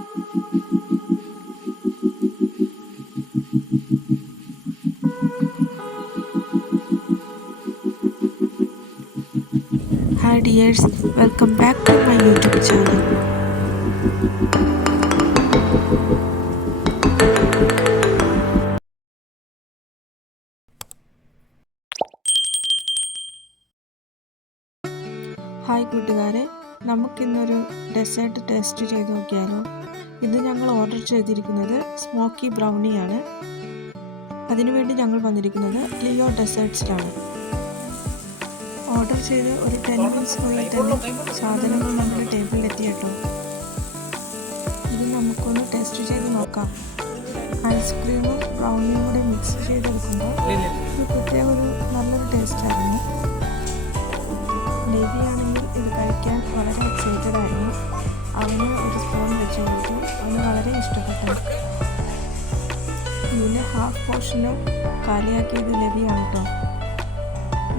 Hi dears, welcome back to my YouTube channel. Hi കൂട്ടുകാരെ, നമുക്കിന്നൊരു desert taste ചെയ്ത് നോക്കിയാലോ. ഇത് ഞങ്ങൾ ഓർഡർ ചെയ്തിരിക്കുന്നത് സ്മോക്കി ബ്രൗണിയാണ്. അതിനുവേണ്ടി ഞങ്ങൾ വന്നിരിക്കുന്നത് ലിയോ ഡെസേർട്ട്സിലാണ്. ഓർഡർ ചെയ്ത് ഒരു 10 മിനിറ്റ്സിനുള്ളിൽ തന്നെ സാധനങ്ങൾ നമ്മുടെ ടേബിളിലെത്തി കേട്ടോ. ഇത് നമുക്കൊന്ന് ടേസ്റ്റ് ചെയ്ത് നോക്കാം. ഐസ്ക്രീമും ബ്രൗണിയും കൂടെ മിക്സ് ചെയ്തെടുക്കുമ്പോൾ ഇത് പ്രത്യേക നല്ലൊരു ടേസ്റ്റായിരുന്നു. ലേവിയാണെങ്കിൽ ഇത് കഴിക്കാൻ വളരെ എക്സൈറ്റഡ് ആയിരുന്നു. അവന് ഒരു സ്പൂൺ വെച്ച് കൊടുത്തു. അവന് വളരെ ഇഷ്ടപ്പെട്ടു. ഇതിൻ്റെ ഹാഫ് പോർഷനും കാലിയാക്കിയത് ലെവിയാണ് കേട്ടോ.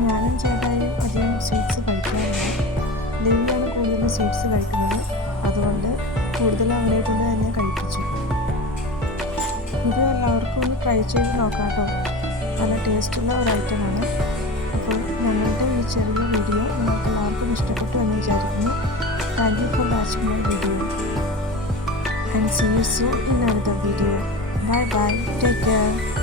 ഞാനും ചേട്ടായും അധികം സ്വീറ്റ്സ് കഴിക്കാറുണ്ട്. ലെവിയാണ് കൂടുതലും സ്വീറ്റ്സ് കഴിക്കുന്നത്. അതുകൊണ്ട് കൂടുതലും അവനെ കൊണ്ട് തന്നെ കഴിപ്പിച്ചു. ഇത് എല്ലാവർക്കും ഒന്ന് ട്രൈ ചെയ്ത് നോക്കാം കേട്ടോ. നല്ല ടേസ്റ്റുള്ള ഒരു ഐറ്റമാണ്. അപ്പോൾ ഞങ്ങളുടെ ഈ ചെറിയ വീഡിയോ നിങ്ങൾക്ക് എല്ലാവർക്കും ഇഷ്ടപ്പെട്ടു എന്ന് വിചാരിക്കുന്നു. Thank you for watching my video and see you soon in another video. Bye bye. Take care.